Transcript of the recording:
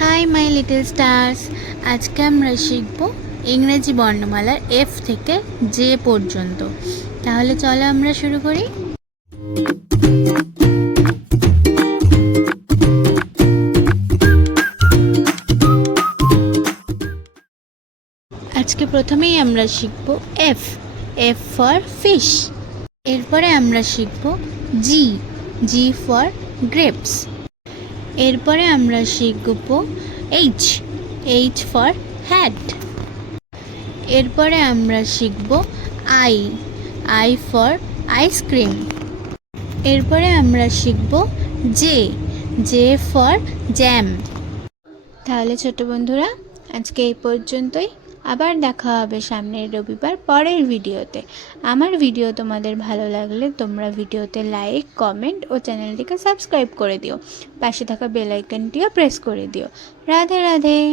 Hi my little stars. আজকে আমরা শিখব ইংরেজি বর্ণমালার এফ থেকে জে পর্যন্ত। তাহলে চলো আমরা শুরু করি। আজকে প্রথমেই আমরা শিখব এফ। F for fish. এরপরে আমরা শিখব জি। G for grapes. এরপরে আমরা শিখব এইচ। H for hat. এরপরে আমরা শিখব আই। I for ice cream. এরপরে আমরা শিখব জে। J for jam. তাহলে ছোট বন্ধুরা, আজকে এই পর্যন্তই। আবার দেখা হবে সামনের রবিবার পরের ভিডিওতে। আমার ভিডিও তোমাদের ভালো লাগলে তোমরা ভিডিওতে লাইক, কমেন্ট ও চ্যানেলটিকে সাবস্ক্রাইব করে দিও। পাশে থাকা বেল আইকনটিও প্রেস করে দিও। রাধে রাধে।